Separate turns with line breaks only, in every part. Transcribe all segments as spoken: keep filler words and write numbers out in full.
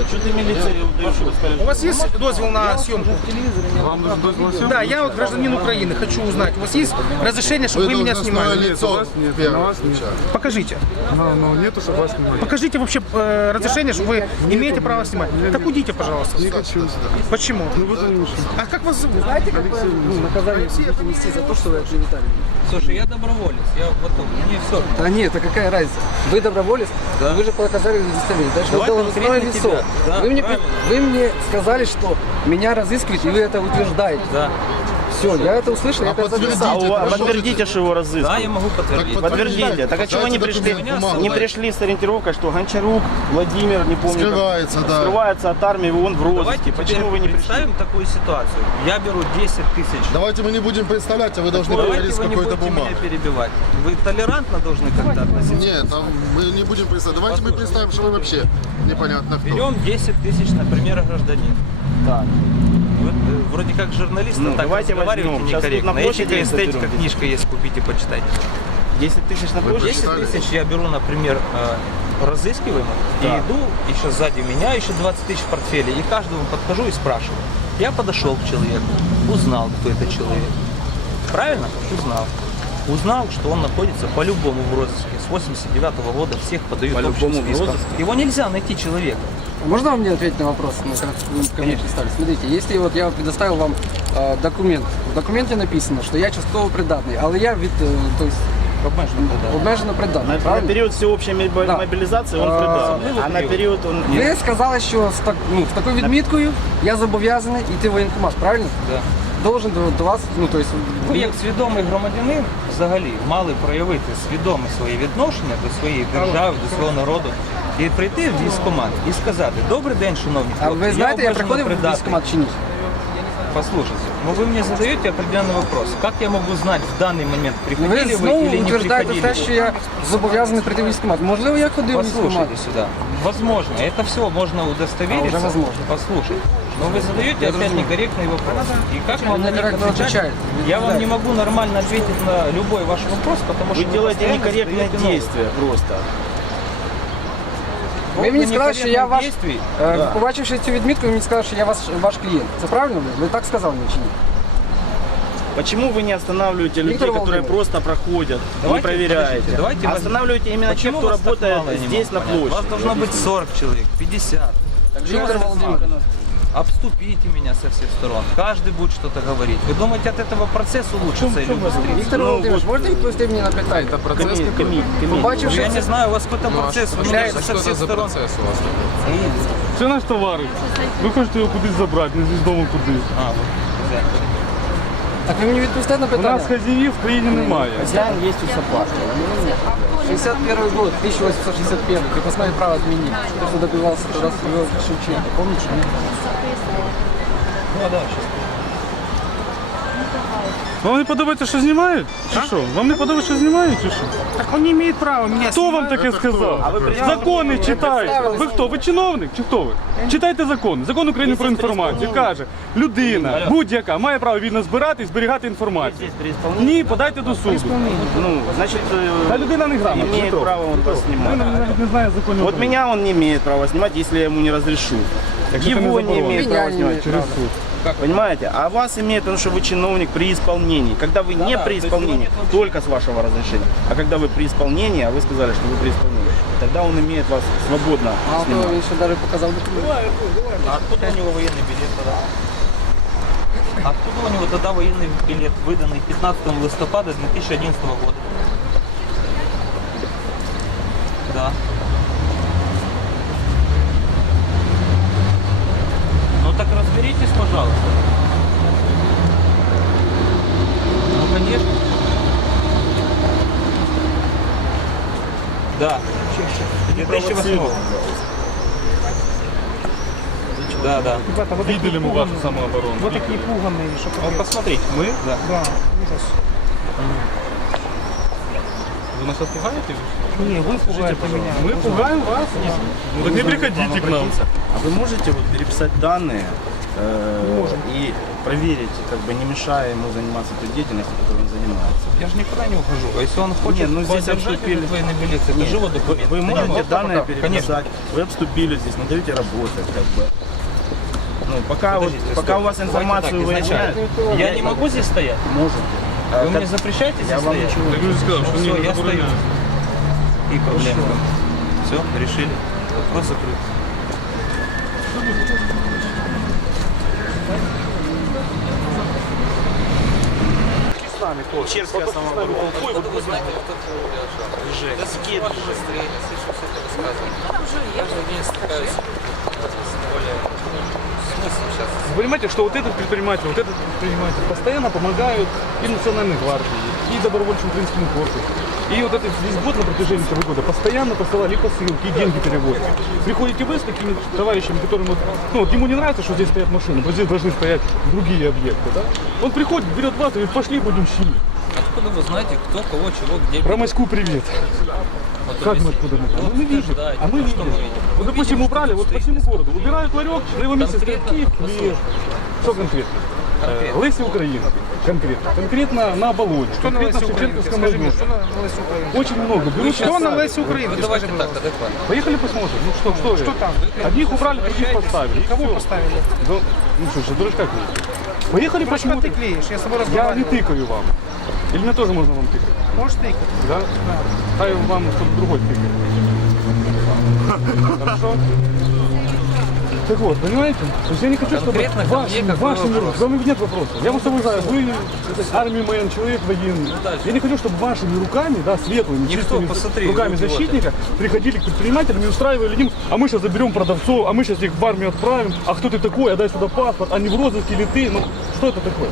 Что ты милиции даешь распоряжение?
У вас есть дозвол на съемку?
Вам нужен дозвол на съемку?
Да, я вот гражданин Украины, хочу узнать. У вас есть разрешение, чтобы вы меня снимали?
лицо. Нет, на вас нет.
Покажите.
Но, но нету, чтобы вас снимали.
Покажите вообще э, разрешение, что вы имеете право снимать. Так уйдите, пожалуйста.
Не хочу.
Почему?
Ну потому что.
А как вас зовут?
Знаете, какое ну, наказание будете нести за то, что вы оклеветали меня?
Слушай, я доброволец, я готов, мне все.
Да нет, а какая разница? Вы доброволец,
Да.
вы же показали удостоверение. Даже вы
Давай
должностное
конкретно
лицо.
тебя. Да,
вы, мне,
правильно.
вы мне сказали, что меня разыскивают, и вы это утверждаете.
Да.
Все, я это услышал, я это записал.
А у вас подтвердите, что его разыскивают.
Да, я могу подтвердить.
Подтвердите. Так а чего вы не пришли? Не пришли с ориентировкой, что Гончарук, Владимир, не помню.
Скрывается, да.
Скрывается от армии, он в розыске.
Давайте
Почему вы не пришли?
представим такую ситуацию. Я беру десять тысяч.
Давайте мы не будем представлять, а вы должны
Давайте
поговорить с
вы не
какой-то
будете
бумагой.
меня перебивать. Вы толерантно должны как-то относиться.
Нет, там мы не будем представлять. Давайте мы представим, что вы вообще непонятно кто.
Берем десять тысяч, например, гражданин.
Так.
Вы, э, вроде как журналисты
Ну,
так
давайте
разговариваете
возьмем. Сейчас тут
некорректно.
на
Есть
площади
такая эстетика,
заберем.
книжка есть, купите, почитайте.
десять тысяч на площадь?
десять тысяч я беру, например, э, разыскиваемых, и
Да.
иду, еще сзади меня, еще двадцать тысяч в портфеле, и каждому подхожу и спрашиваю. Я подошел к человеку, узнал, кто это человек. Правильно? Узнал. Узнал, что он находится по-любому в розыске. С восемьдесят девятого года всех подают
По-любому
общим
в
спискам.
розыске?
Его нельзя найти человека.
Можно вам мне ответить на вопрос, ну, как вы ко мне представили? Смотрите, если вот я предоставил вам э, документ, в документе написано, что я частково придатний, але я від, е, то есть, обмежено придатний,
На, на
правильно?
период всеобщей мобили-
Да.
мобилизации он
А,
придатный, а на период он
Ви
нет.
сказали, що з, так, ну, з такою відміткою я зобов'язаний йти в воєнкомат, правильно?
Да.
Должен до, до вас, ну, то есть,
Ви як свідомий громадянин взагалі мали проявити свідоме своє відношення до своєї держави, до свого народу і прийти в військкомат і сказати: добрий день, шановні
а
хлопці,
ви знаєте, я
обмежено
приходив в
придатний».
військкомат чи ні?
Послушайте, ну вы мне задаете определенный вопрос. Как я могу знать в данный момент,
Ви
приходили вы
знову
или не
утверждаєте
приходили?
те, що я зобов'язаний прийти в військкомат. Можливо, я ходив в військкомат.
Послушайте сюда. Возможно, это все можно удостовериться.
А, уже возможно.
Послушайте. Но вы задаете опять некорректный вопрос. И как вам на них
некорректно
отвечать?
отвечает.
Я вам не могу нормально ответить на любой ваш вопрос, потому
Вы
что
делаете
постоянно
некорректное
задаете новые.
действие просто.
Ви мені сказали, що я ваш,
Действий.
е,
Да.
побачивши цю відмітку, ви мені сказали, що я ваш, ваш клієнт. Це правильно? Ви? Ви так сказали мені чи ні?
Почему вы не останавливаете людей,
Виктор
которые
Володимирович,
просто проходят,
Давайте,
не проверяете?
подождите, давайте
А
возьмем.
останавливаете именно тех,
Почему
кто
вас так
работает
мало, я не
здесь,
могу
на
понять?
площади.
Вас должно быть сорок человек, пятьдесят.
Виктор Володимирович,
Обступите меня со всех сторон. Каждый будет что-то говорить. Вы думаете, от этого процесс улучшится или быстрее?
Віктор Володимирович, можете відповісти мені на питання?
Процесс
Коми- коми- коми-
Побачивши
Я не
це,
знаю, у вас какой-то процесс улучшится со всех сторон.
у вас?
Це наш товариш. Ви хочете його кудись забрати, не з дому кудись.
А, вот, хозяин.
так ви мені відповісте на
У
питання?
нас хазяїв в країні немає.
Хозяин есть у собак.
шестьдесят первый год, тысяча восемьсот шестьдесят первый, крепостное право отменили. Кто что добивался тогда своего Шевченко, помнишь? нет?
Ну, да, сейчас.
Вам не подобається, що знімають? Чи що? Вам не подобається, що знімають, чи що?
Так он не имеет права меня
Хто вам
снимать.
таке сказав? Закони читайте. Ви хто? Ви чиновник чи хто ви? Читайте закон. Закон України про інформацію. Каже, людина будь-яка має право вільно збирати і зберігати інформацію.
Здесь при исполнении.
Ні, подайте до суду.
Ну, значит,
Та
э,
людина не грамотна.
имеет
Хто?
право он вас
Людина
снимать.
навіть не знає законів.
Вот
України.
меня он не имеет права снимать, если я ему не разрешу.
Якщо ти
Его не
заборониш.
имеет
Меня
права
не
снимать.
имеет
Через
права.
суд.
Понимаете? А вас имеет, потому что вы чиновник при исполнении. Когда вы не
да,
при
то есть
исполнении,
его нет вообще.
только с вашего разрешения. А когда вы при исполнении, а вы сказали, что вы при исполнении, тогда он имеет вас свободно
Мало того,
снимать.
він ще навіть показав документи.
А откуда у него военный билет тогда? А откуда у него тогда военный билет, выданный пятнадцатого листопада две тысячи одиннадцатого года? Да. Ну так разберитесь, пожалуйста. Ну, конечно. Да. две тысячи восьмого. Да, да.
Ребята, вот
Видели
такие
мы вашу
пуганые.
самооборону?
Вот такие пуганые, что
Вот посмотрите.
Ми?
Да.
Да, ужас.
Ви нас зараз пугаєте?
Не, вы пугаете меня.
Ми пугаємо вас? Ну так не приходите к нам.
А вы можете вот переписать данные э, и проверить, как бы не мешая ему заниматься той деятельностью, которой он занимается.
Я же никуда не ухожу. А если он хочет
Не, ну здесь
поддержать
обступили.
этот военный милиции, это
Нет,
же его
вы,
документ.
вы можете данные
Конечно.
переписать, вы обступили здесь, не даете работать, как бы. Ну, пока, вот,
Подождите,
пока
стоп.
у вас
Давайте
информацию
так, изначально.
выясняют,
Я не могу здесь стоять?
можете.
Вы
А,
мне
как-
запрещаете здесь
я вам
стоять?
ничего не
Так вы же сказали, что
Все,
не
я стою.
забороняют.
И проблема. Все, решили. Вопрос закрыт.
Черская основная группа.
Вы знаете, кто Жек. Да скид быстрее, слышу все это высказывание. Я же не стыкаюсь с более смысл сейчас.
Вы понимаете, что вот этот предприниматель, вот этот предприниматель постоянно помогают и Национальной гвардии, и добровольчему украинскому корпусу. И вот этот весь год на протяжении этого года постоянно посылали посылки, и деньги переводят. Приходите вы с такими товарищами, которым вот, ну, вот ему не нравится, что здесь стоят машины, вот здесь должны стоять другие объекты. Да? Он приходит, берет вас и говорит, пошли будем щемить.
Откуда вы знаете, кто, кого, чего, где?
Про Москву привет.
Вот
Как мы
объясните.
откуда мы знаем?
Вот
Мы видим,
утверждаете.
а мы
Ну, что
видим.
мы видим?
Вот,
Мы
допустим,
видим,
убрали
что
вот по
стоит
всему
здесь.
городу. Убирают ларек, на его месте стоит
Конкретно?
хлеб.
Послушайте.
Что конкретно?
Конкретно.
Лысый Украина. Конкретно. Конкретно на Оболоне.
Что на
Конкретно
Лесе
в
Украинке?
Шевченковском
Скажи мне,
районе.
что на Лесе Украинке?
Очень много. Берут
Что
сейчас-
на Лесе
Вы
Украинке?
давайте
Скажи,
так,
пожалуйста.
адекватно.
Поехали посмотрим. Ну что, что,
Что
это?
там?
Одних убрали, других поставили. И
Кого
всё.
поставили?
Да, ну что ж, дурачка клеить. Поехали
Дурачка ты
посмотрим.
клеишь, я с тобой
Я не
разговаривал.
тыкаю вам. Или мне тоже можно вам тыкать?
Можешь тыкать?
Да? Да. А вам кто-то другой тыкает. Хорошо? Так вот, понимаете? То есть я не хочу, чтобы
Конкретно ко мне
вашими,
какой
вашими
вопрос?
руками, вам нет вопросов. Я вас уважаю, вы армия мэн, человек военный.
дальше.
Я не хочу, чтобы вашими руками, да, светлыми,
Никто,
чистыми
посмотри,
руками
идиоты.
защитника приходили к предпринимателям и устраивали им, а мы сейчас заберем продавцов, а мы сейчас их в армию отправим, а кто ты такой, а дай сюда паспорт, а не в розыске или ты, ну что это такое?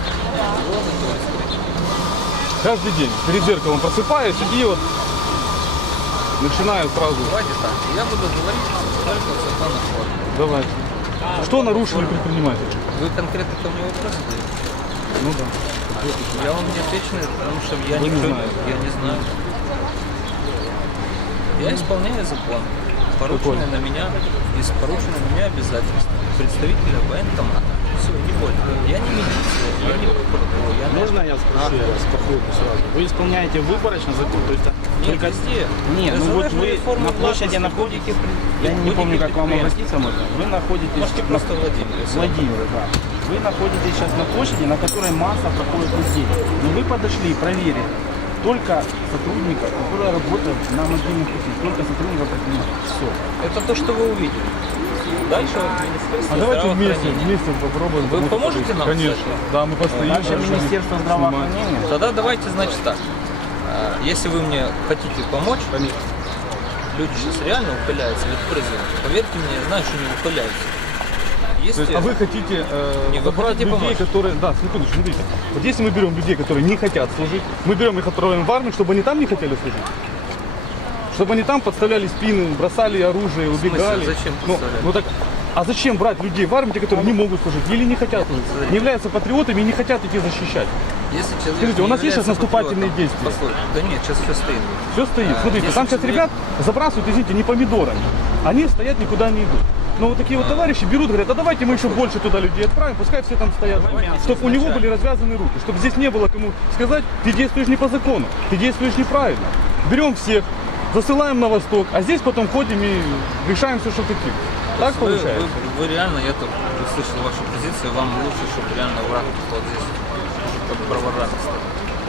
Каждый день перед зеркалом просыпаюсь и вот начинаю сразу.
Давайте так. Я буду говорить только в законных формах.
Давайте. Что нарушили предприниматели?
Вы конкретно ко мне вопрос задаете?
Ну да.
Я вам не отвечу, на это, потому что я
Вы
не,
не
чё-
знаете.
я не знаю. Я исполняю закон, порученный на меня, и с порученным на меня обязательства представителя военкомата. Все, не более. Я не милиция, я не прокуратура, я не...
Можно я спрошу я вас по ходу сразу? Вы исполняете выборочно закон? То есть
Нет,
только...
везде.
Нет, ну вот
Незалежно
вы
от формы
на площади
власти,
находитесь,
будете
я не
будете
помню, как вам
предпринимать.
обратиться можно. Вы находитесь...
Можете
на-
просто Владимир. всё.
Владимир, да. Вы находитесь сейчас на площади, на которой масса проходит людей. Но вы подошли проверить только сотрудников, которые работают на мобильных путях, только сотрудников предпринимателей. Все.
Это то, что вы увидели. Дальше вот Министерство
А давайте вместе,
здравоохранения.
вместе попробуем.
Вы
помочь.
поможете нам,
Конечно.
кстати?
Да, мы постоим.
Наше
хорошо,
Министерство
снимаем.
здравоохранения.
Тогда давайте, значит, так. А, Если вы мне хотите помочь, люди сейчас реально ухиляются от призыва. Поверьте мне, я знаю, что не ухиляются. Есть
То есть, а вы хотите э,
Не, вы
забрать
хотите
людей,
помочь?
которые... Да, секундочку, смотрите. Вот если мы берем людей, которые не хотят служить, мы берем их, отправляем в армию, чтобы они там не хотели служить. Чтобы они там подставляли спины, бросали оружие, убегали.
Зачем
ну,
подставлять?
ну так, а зачем брать людей в армию, те, которые не могут служить или не хотят служить, не являются патриотами и не хотят идти защищать?
Если человек
Скажите, у
не
нас есть сейчас
является
наступательные
патриотом,
действия?
послушайте, да нет, сейчас все стоит.
Все стоит.
А,
Смотрите,
если
там сейчас
человек-
ребят забрасывают, извините, не помидорами. Они стоят, никуда не идут. Но вот такие вот товарищи берут, говорят, а давайте мы еще больше туда людей отправим, пускай все там стоят, чтобы у него были развязаны руки, чтобы здесь не было кому сказать, ты действуешь не по закону, ты действуешь неправильно. Берем всех, засылаем на восток, а здесь потом ходим и решаем все, что хотим. Так
вы,
получается?
Вы, вы реально, я только услышал вашу позицию, вам лучше, чтобы реально враг вот здесь как проворами стал.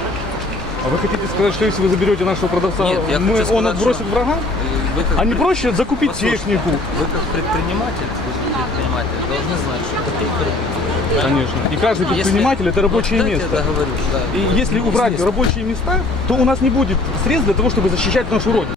А вы хотите сказать, что если вы заберете нашего продавца,
Нет, я
мы,
хочу
он
сказать,
отбросит
что-
врага?
И вы как
А не
пред-
проще закупить
Послушайте,
технику?
Вы как предприниматель, вы как предприниматель должны знать, что такие предприниматели.
Конечно. И каждый предприниматель это рабочее
вот, дайте
место.
Я договорюсь, да.
И если убрать
Известно.
рабочие места, то у нас не будет средств для того, чтобы защищать нашу родину.